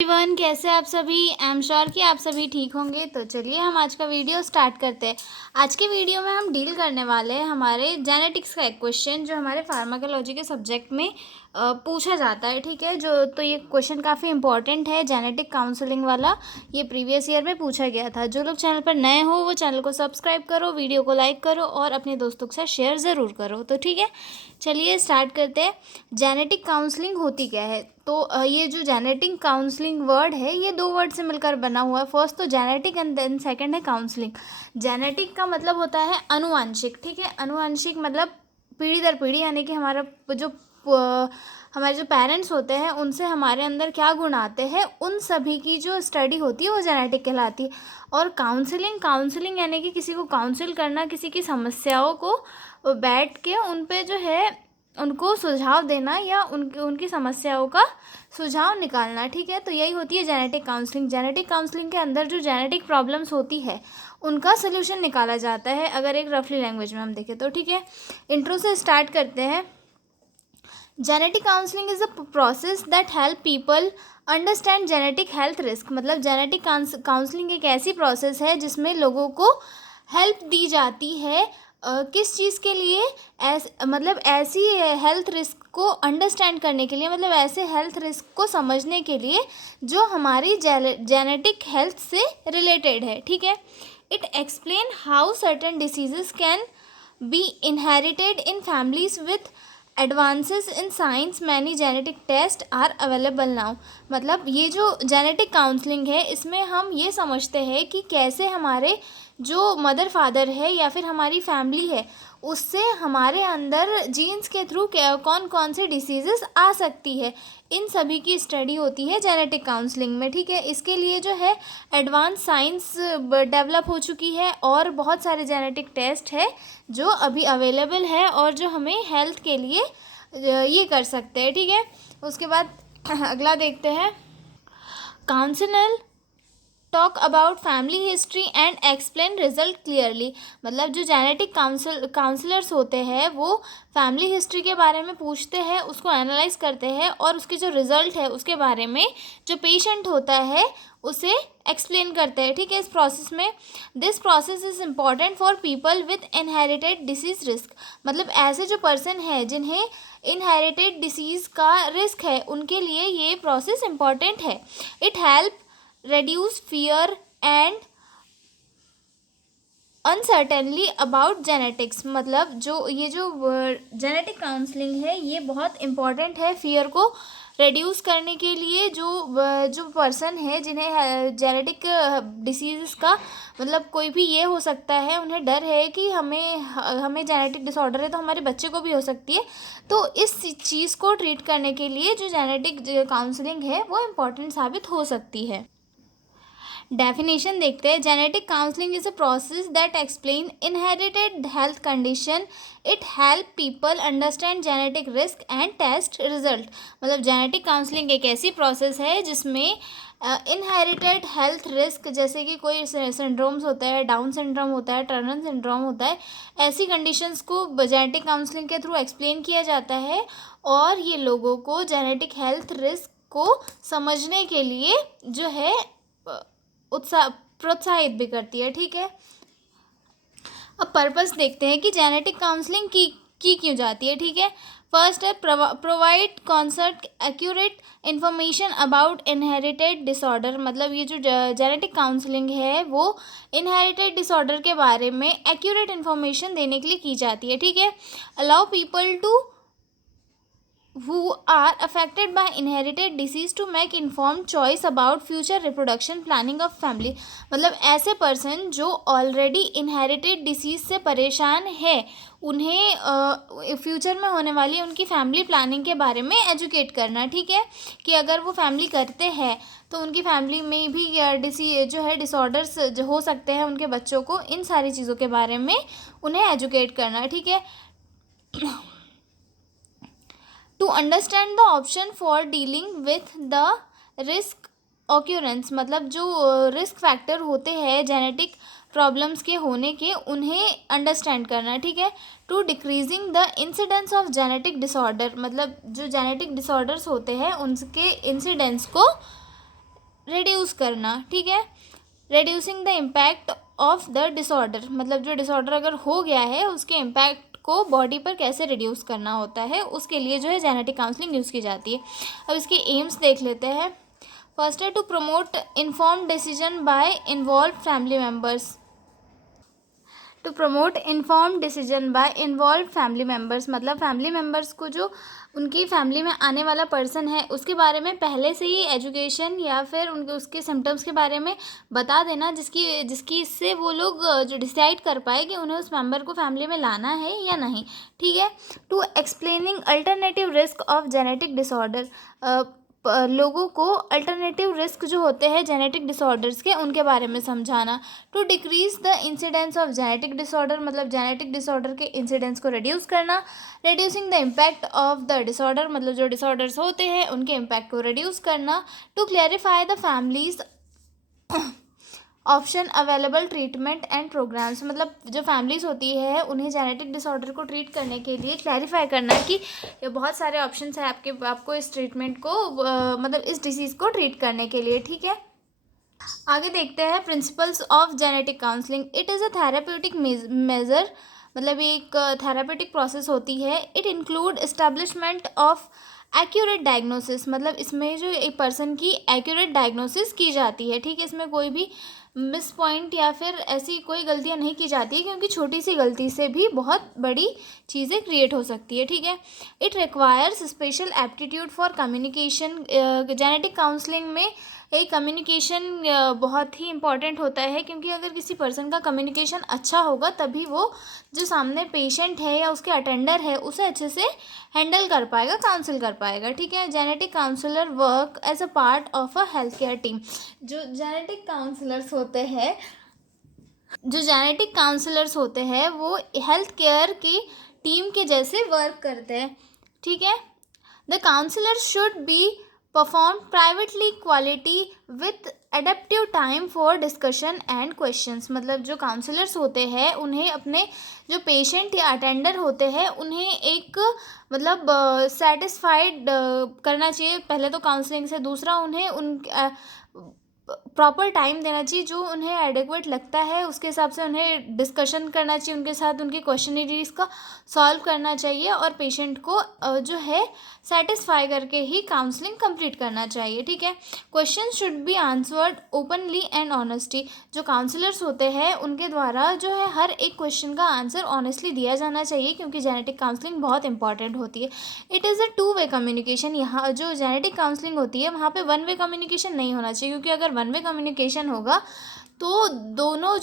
Everyone, कैसे आप सभी। आई एम श्योर कि आप सभी ठीक होंगे। तो चलिए हम आज का वीडियो स्टार्ट करते हैं। आज के वीडियो में हम डील करने वाले हैं हमारे जेनेटिक्स का एक क्वेश्चन जो हमारे फार्माकोलॉजी के सब्जेक्ट में पूछा जाता है। ठीक है, तो ये क्वेश्चन काफ़ी इंपॉर्टेंट है, जेनेटिक काउंसलिंग वाला। ये प्रीवियस ईयर में पूछा गया था। जो लोग चैनल पर नए हो वो चैनल को सब्सक्राइब करो, वीडियो को लाइक करो और अपने दोस्तों के साथ शेयर ज़रूर करो। तो ठीक है, चलिए स्टार्ट करते हैं। जेनेटिक काउंसलिंग होती क्या है। तो ये जो जेनेटिक काउंसलिंग वर्ड है ये दो वर्ड से मिलकर बना हुआ है। फर्स्ट तो जेनेटिक एंड देन सेकंड है काउंसलिंग। जेनेटिक का मतलब होता है अनुवांशिक। ठीक है, अनुवांशिक मतलब पीढ़ी दर पीढ़ी, यानी कि हमारे जो पेरेंट्स होते हैं उनसे हमारे अंदर क्या गुण आते हैं उन सभी की जो स्टडी होती है वो जेनेटिक कहलाती है। और काउंसलिंग यानी कि किसी को काउंसिल करना, किसी की समस्याओं को बैठ के उन पे जो है उनको सुझाव देना या उनकी समस्याओं का सुझाव निकालना। ठीक है, तो यही होती है जेनेटिक काउंसलिंग। जेनेटिक काउंसलिंग के अंदर जो जेनेटिक प्रॉब्लम्स होती है उनका सोल्यूशन निकाला जाता है, अगर एक रफली लैंग्वेज में हम देखें तो। ठीक है, इंट्रो से स्टार्ट करते हैं। Genetic counselling is a process that help people understand genetic health risk. मतलब जेनेटिक काउंसलिंग एक ऐसी प्रोसेस है जिसमें लोगों को हेल्प दी जाती है किस चीज़ के लिए, मतलब ऐसी हेल्थ रिस्क को अंडरस्टैंड करने के लिए, मतलब ऐसे हेल्थ रिस्क को समझने के लिए जो हमारी जेनेटिक हेल्थ से रिलेटेड है। ठीक है, it explain how certain diseases can be inherited in families with advances in science. Many genetic test are available now. मतलब ये जो जेनेटिक काउंसलिंग है इसमें हम ये समझते हैं कि कैसे हमारे जो मदर फादर है या फिर हमारी फैमिली है उससे हमारे अंदर जीन्स के थ्रू कौन कौन से डिसीजेस आ सकती है, इन सभी की स्टडी होती है जेनेटिक काउंसलिंग में। ठीक है, इसके लिए जो है एडवांस साइंस डेवलप हो चुकी है और बहुत सारे जेनेटिक टेस्ट है जो अभी अवेलेबल है और जो हमें हेल्थ के लिए ये कर सकते हैं। ठीक है, उसके बाद अगला देखते हैं। Counsellor talk about family history and explain result clearly. मतलब जो जेनेटिक काउंसलर्स होते हैं वो फैमिली हिस्ट्री के बारे में पूछते हैं, उसको एनालाइज करते हैं और उसके जो रिजल्ट है उसके बारे में जो पेशेंट होता है उसे एक्सप्लेन करते हैं। ठीक है, इस प्रोसेस में this process is important for people with inherited disease risk. मतलब ऐसे जो पर्सन है जिन्हें इनहेरिटेड डिसीज़ का रिस्क है उनके लिए ये प्रोसेस इम्पॉर्टेंट है। It help reduce fear and uncertainly about genetics. मतलब जो जेनेटिक काउंसलिंग है ये बहुत इम्पॉर्टेंट है फियर को रिड्यूस करने के लिए। जो पर्सन है जिन्हें जेनेटिक डिसीज़ का मतलब कोई भी ये हो सकता है, उन्हें डर है कि हमें जेनेटिक डिसऑर्डर है तो हमारे बच्चे को भी हो सकती है, तो इस चीज़ को ट्रीट करने के लिए जो जेनेटिक काउंसलिंग है वो इम्पॉर्टेंट साबित हो सकती है। डेफिनेशन देखते हैं। Genetic counselling is a process that explain inherited health condition. It help people understand genetic risk and test result. मतलब जेनेटिक काउंसलिंग एक ऐसी प्रोसेस है जिसमें इनहेरिटेड हेल्थ रिस्क, जैसे कि कोई सिंड्रोम्स होता है, डाउन सिंड्रोम होता है, टर्नर सिंड्रोम होता है, ऐसी कंडीशंस को जेनेटिक काउंसलिंग के थ्रू एक्सप्लेन किया जाता है और ये लोगों को जेनेटिक हेल्थ रिस्क को समझने के लिए जो है प्रोत्साहित भी करती है। ठीक है, अब पर्पस देखते हैं कि जेनेटिक काउंसलिंग की क्यों जाती है। ठीक है, फर्स्ट है provide concert accurate information about inherited disorder. मतलब ये जो जेनेटिक काउंसलिंग है वो इनहेरिटेड डिसऑर्डर के बारे में एक्यूरेट इन्फॉर्मेशन देने के लिए की जाती है। ठीक है, allow people to who are affected by inherited disease to make informed choice about future reproduction planning of family। मतलब ऐसे पर्सन जो ऑलरेडी इनहेरिटेड डिसीज़ से परेशान है उन्हें फ्यूचर में होने वाली उनकी फैमिली प्लानिंग के बारे में एजुकेट करना। ठीक है, कि अगर वो फैमिली करते हैं तो उनकी फैमिली में भी डिसऑर्डर्स जो हो सकते हैं उनके बच्चों को, इन सारी चीज़ों के बारे में उन्हें एजुकेट करना। ठीक है, to understand the option for dealing with the risk occurrence. मतलब जो रिस्क फैक्टर होते हैं जेनेटिक प्रॉब्लम्स के होने के, उन्हें अंडरस्टैंड करना। ठीक है, to decreasing the incidence of genetic disorder. मतलब जो जेनेटिक डिसऑर्डर्स होते हैं उनके इंसिडेंस को रिड्यूस करना, ठीक है। Reducing the impact of the disorder, मतलब जो डिसऑर्डर अगर हो गया है उसके इम्पैक्ट को बॉडी पर कैसे रिड्यूस करना होता है, उसके लिए जो है जेनेटिक काउंसलिंग यूज़ की जाती है। अब इसके एम्स देख लेते हैं। फर्स्ट है to promote informed decision by involve family members. To promote informed decision by involve family members, मतलब फैमिली मेम्बर्स को जो उनकी फैमिली में आने वाला पर्सन है उसके बारे में पहले से ही एजुकेशन या फिर उनके उसके सिम्टम्स के बारे में बता देना, जिसकी इससे वो लोग जो डिसाइड कर पाए कि उन्हें उस मेम्बर को फैमिली में लाना है या नहीं, ठीक है। To explaining alternative risk of genetic disorder, लोगों को अल्टरनेटिव रिस्क जो होते हैं जेनेटिक डिसऑर्डर्स के उनके बारे में समझाना। To decrease the incidence of genetic disorder, मतलब जेनेटिक डिसऑर्डर के इंसिडेंस को रिड्यूस करना। Reducing the impact of the disorder, मतलब जो डिसऑर्डर्स होते हैं उनके इम्पैक्ट को रिड्यूस करना। To clarify the families option available treatment and programs, मतलब जो फैमिलीज़ होती है उन्हें जेनेटिक डिसऑर्डर को ट्रीट करने के लिए क्लैरिफाई करना है कि बहुत सारे ऑप्शंस हैं आपको इस ट्रीटमेंट को मतलब इस डिसीज़ को ट्रीट करने के लिए, ठीक है। आगे देखते हैं principles of genetic counselling. It is a therapeutic measure, मतलब ये एक थेराप्यूटिक प्रोसेस होती है। It include establishment of accurate diagnosis, मतलब इसमें जो एक पर्सन की एक्यूरेट डायग्नोसिस की जाती है, ठीक है। इसमें कोई भी मिस पॉइंट या फिर ऐसी कोई गलतियां नहीं की जाती है, क्योंकि छोटी सी गलती से भी बहुत बड़ी चीज़ें क्रिएट हो सकती है, ठीक है। It requires special aptitude for communication. Genetic counselling में एक कम्युनिकेशन बहुत ही इम्पॉर्टेंट होता है, क्योंकि अगर किसी पर्सन का कम्युनिकेशन अच्छा होगा तभी वो जो सामने पेशेंट है या उसके अटेंडर है उसे अच्छे से हैंडल कर पाएगा, काउंसिल कर पाएगा, ठीक है। Genetic counsellor work as a part of a health care team. जो जेनेटिक काउंसलर्स होते हैं वो हेल्थ केयर की टीम के जैसे वर्क करते हैं, ठीक है। The counsellor should be perform privately quality with adaptive time for discussion and questions, मतलब जो काउंसलर्स होते हैं उन्हें अपने जो पेशेंट या अटेंडर होते हैं उन्हें एक मतलब सेटिस्फाइड करना चाहिए पहले तो काउंसलिंग से। दूसरा, उन्हें उन प्रॉपर टाइम देना चाहिए, जो उन्हें एडिक्वेट लगता है उसके हिसाब से उन्हें डिस्कशन करना चाहिए, उनके साथ उनकी क्वेश्चनरीज का सॉल्व करना चाहिए और पेशेंट को जो है सेटिस्फाई करके ही काउंसलिंग कंप्लीट करना चाहिए, ठीक है। Question should be answered openly and honesty. जो काउंसलर्स होते हैं उनके द्वारा जो है हर एक क्वेश्चन का आंसर ऑनेस्टली दिया जाना चाहिए, क्योंकि जेनेटिक काउंसलिंग बहुत इंपॉर्टेंट होती है। It is a two way communication. यहाँ जो जेनेटिक काउंसलिंग होती है वहाँ पे वन वे कम्युनिकेशन नहीं होना चाहिए, क्योंकि अगर वन वे कम्युनिकेशन होगा तो दोनों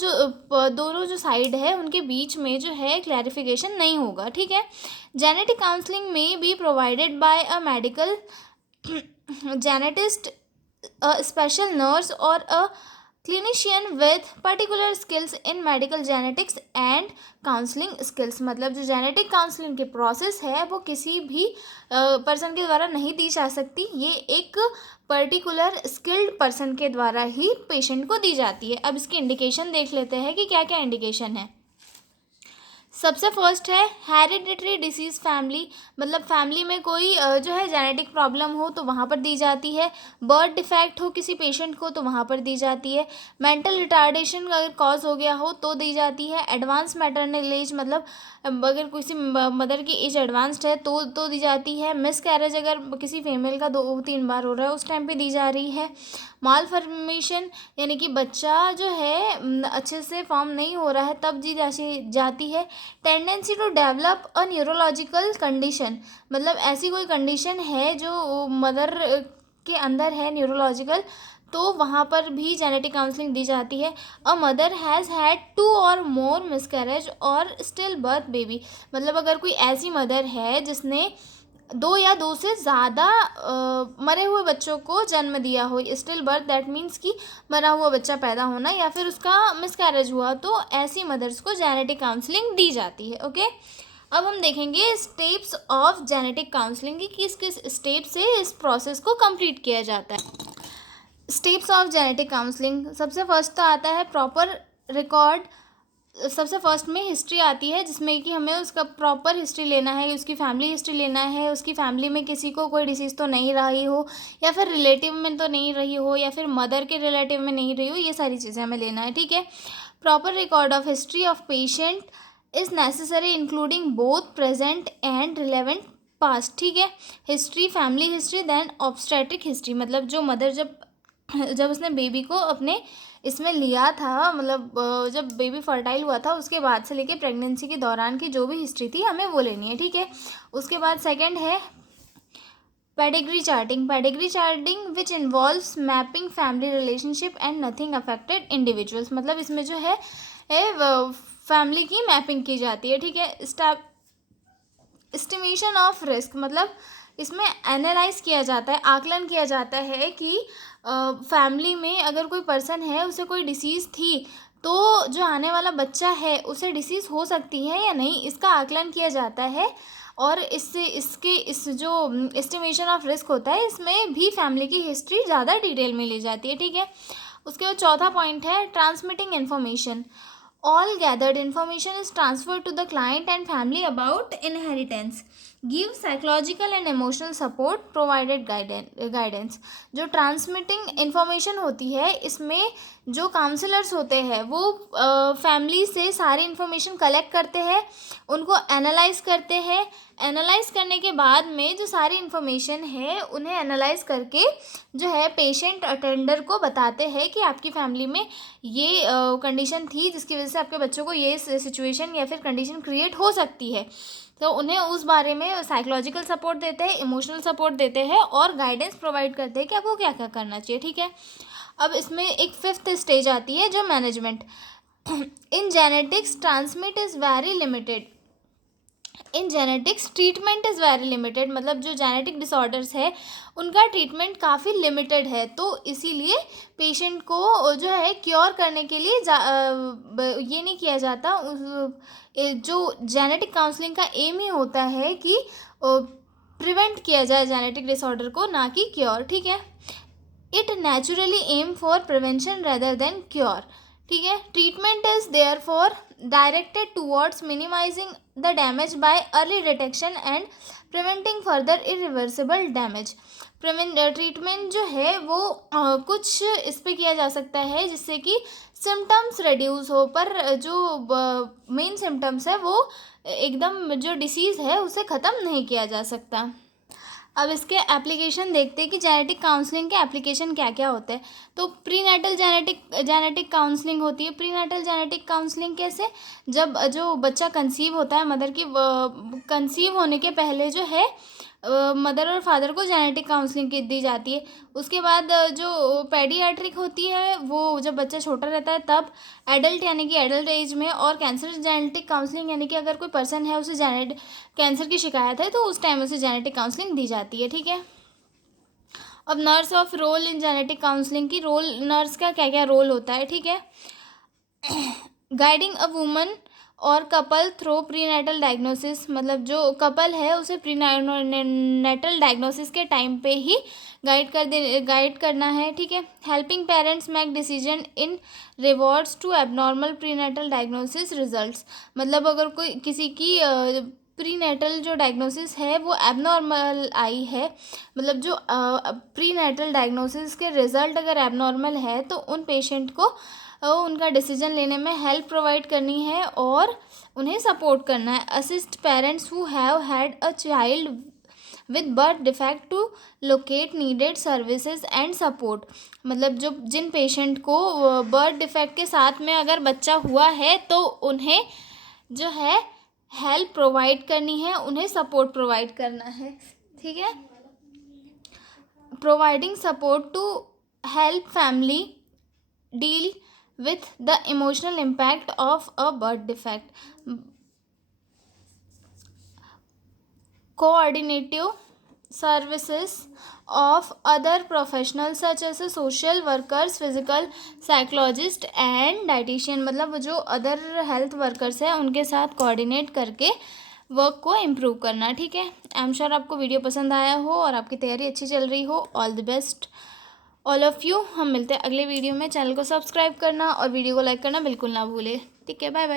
जो साइड है उनके बीच में जो है क्लैरिफिकेशन नहीं होगा, ठीक है। जेनेटिक काउंसलिंग में be provided by a medical geneticist, a special nurse or a clinician with particular skills in medical genetics and counseling skills, मतलब जो जेनेटिक काउंसलिंग की प्रोसेस है वो किसी भी पर्सन के द्वारा नहीं दी जा सकती, ये एक पर्टिकुलर स्किल्ड पर्सन के द्वारा ही पेशेंट को दी जाती है। अब इसकी इंडिकेशन देख लेते हैं कि क्या क्या इंडिकेशन है। सबसे फर्स्ट है हेरिडिटरी डिसीज़ फैमिली, मतलब फैमिली में कोई जो है जेनेटिक प्रॉब्लम हो तो वहाँ पर दी जाती है। बर्थ डिफेक्ट हो किसी पेशेंट को तो वहाँ पर दी जाती है। मेंटल रिटार्डेशन अगर कॉज हो गया हो तो दी जाती है। एडवांस मैटरनल एज, मतलब अगर किसी मदर की एज एडवांस्ड है तो दी जाती है। मिस कैरेज अगर किसी फीमेल का 2-3 बार हो रहा है उस टाइम पे दी जा रही है। माल फॉर्मेशन, यानी कि बच्चा जो है अच्छे से फॉर्म नहीं हो रहा है तब दी जाती है। Tendency to develop a neurological condition, मतलब ऐसी कोई कंडीशन है जो मदर के अंदर है न्यूरोलॉजिकल, तो वहाँ पर भी जेनेटिक काउंसलिंग दी जाती है। अ मदर हैज़ हैड 2 और मोर मिसकैरेज और स्टिल बर्थ बेबी, मतलब अगर कोई ऐसी मदर है जिसने 2 या 2 से ज़्यादा मरे हुए बच्चों को जन्म दिया हो, स्टिल बर्थ दैट मीन्स कि मरा हुआ बच्चा पैदा होना या फिर उसका मिसकैरेज हुआ, तो ऐसी मदर्स को जेनेटिक काउंसलिंग दी जाती है, ओके। अब हम देखेंगे स्टेप्स ऑफ जेनेटिक काउंसलिंग की किस किस स्टेप से इस प्रोसेस को कंप्लीट किया जाता है। स्टेप्स ऑफ जेनेटिक काउंसलिंग, सबसे फर्स्ट तो आता है प्रॉपर रिकॉर्ड सबसे फर्स्ट में हिस्ट्री आती है, जिसमें कि हमें उसका प्रॉपर हिस्ट्री लेना है, उसकी फैमिली हिस्ट्री लेना है, उसकी फैमिली में किसी को कोई डिसीज़ तो नहीं रही हो, या फिर रिलेटिव में तो नहीं रही हो, या फिर मदर के रिलेटिव में नहीं रही हो, ये सारी चीज़ें हमें लेना है, ठीक है। Proper record of history of patient is necessary including both present and relevant past, ठीक है। History, family history, then obstetric history, मतलब जो मदर जब उसने बेबी को अपने इसमें लिया था, मतलब जब बेबी फर्टाइल हुआ था उसके बाद से लेके प्रेगनेंसी के दौरान की जो भी हिस्ट्री थी हमें वो लेनी है, ठीक है। उसके बाद सेकंड है pedigree charting which involves mapping family relationship and nothing affected individuals, मतलब इसमें जो है फैमिली की मैपिंग की जाती है, ठीक है। एस्टिमेशन ऑफ रिस्क, मतलब इसमें एनालाइज किया जाता है, आकलन किया जाता है कि फैमिली में अगर कोई पर्सन है, उसे कोई डिसीज़ थी, तो जो आने वाला बच्चा है उसे डिसीज़ हो सकती है या नहीं, इसका आकलन किया जाता है। और इस जो एस्टिमेशन ऑफ रिस्क होता है, इसमें भी फैमिली की हिस्ट्री ज़्यादा डिटेल में ली जाती है, ठीक है। उसके बाद चौथा पॉइंट है transmitting information. All gathered information is transferred to the client and family about inheritance. Give psychological and emotional support, provided guidance. जो ट्रांसमिटिंग इन्फॉर्मेशन होती है, इसमें जो काउंसलर्स होते हैं वो फैमिली से सारी इन्फॉर्मेशन कलेक्ट करते हैं, उनको एनालाइज करते हैं। एनालाइज करने के बाद में जो सारी इन्फॉर्मेशन है उन्हें एनालाइज करके जो है पेशेंट अटेंडर को बताते हैं कि आपकी फैमिली में ये कंडीशन थी जिसकी वजह से आपके बच्चों को ये सिचुएशन या फिर कंडीशन क्रिएट हो सकती है। तो उन्हें उस बारे में साइकोलॉजिकल सपोर्ट देते हैं, इमोशनल सपोर्ट देते हैं और गाइडेंस प्रोवाइड करते हैं कि आपको क्या क्या करना चाहिए, ठीक है। अब इसमें एक फिफ्थ स्टेज आती है जो management. In genetics transmit is very limited, in genetics treatment is very limited, मतलब जो जेनेटिक डिसऑर्डर्स है उनका ट्रीटमेंट काफ़ी लिमिटेड है, तो इसीलिए पेशेंट को जो है क्योर करने के लिए ये नहीं किया जाता। जो जेनेटिक काउंसलिंग का एम ही होता है कि प्रिवेंट किया जाए जेनेटिक डिसऑर्डर को, ना कि क्योर, ठीक है। It naturally aim for prevention rather than cure, ठीक है। Treatment is there for directed towards minimizing the damage by early detection and preventing further irreversible damage. Treatment जो है वो कुछ इस पे किया जा सकता है जिससे कि सिम्टम्स रिड्यूस हो, पर जो मेन सिम्टम्स है वो एकदम जो डिसीज़ है उसे ख़त्म नहीं किया जा सकता। अब एप्लीकेशन देखते हैं कि जेनेटिक काउंसलिंग के एप्लीकेशन क्या क्या होते हैं। तो प्रीनेटल जेनेटिक काउंसलिंग होती है। प्रीनेटल जेनेटिक काउंसलिंग कैसे, जब जो बच्चा कंसीव होता है, मदर की कंसीव होने के पहले जो है मदर और फादर को जेनेटिक काउंसलिंग दी जाती है। उसके बाद जो पेडियाट्रिक होती है वो जब बच्चा छोटा रहता है तब, एडल्ट यानी कि एडल्ट एज में, और कैंसर जेनेटिक काउंसलिंग यानी कि अगर कोई पर्सन है उसे कैंसर की शिकायत है तो उस टाइम उसे जेनेटिक काउंसलिंग दी जाती है, ठीक है। अब nurse of role in genetic counselling की रोल, नर्स का क्या क्या रोल होता है, ठीक है। गाइडिंग अ वुमन और कपल थ्रो प्रीनेटल डायग्नोसिस, मतलब जो कपल है उसे प्रीनेटल डायग्नोसिस के टाइम पे ही गाइड करना है, ठीक है। Helping parents make decision in rewards to abnormal prenatal diagnosis results, मतलब अगर कोई किसी की प्रीनेटल जो डायग्नोसिस है वो एबनॉर्मल आई है, मतलब जो प्रीनेटल डायग्नोसिस के रिज़ल्ट अगर एबनॉर्मल है तो उन पेशेंट को उनका डिसीजन लेने में हेल्प प्रोवाइड करनी है और उन्हें सपोर्ट करना है। Assist parents who have had a child with birth defect to locate needed services and support, मतलब जो जिन पेशेंट को बर्थ डिफेक्ट के साथ में अगर बच्चा हुआ है तो उन्हें जो है हेल्प प्रोवाइड करनी है, उन्हें सपोर्ट प्रोवाइड करना है, ठीक है। Providing support to help family deal with the emotional impact of a birth defect. Coordinative services of other professionals such as social workers, physical psychologist and dietitian, मतलब जो other health workers हैं उनके साथ coordinate करके work को improve करना, ठीक है। आई एम श्योर आपको वीडियो पसंद आया हो और आपकी तैयारी अच्छी चल रही हो। All the best all of you. हम मिलते हैं अगले वीडियो में। चैनल को सब्सक्राइब करना और वीडियो को लाइक करना बिल्कुल ना भूलें, ठीक है। Bye bye.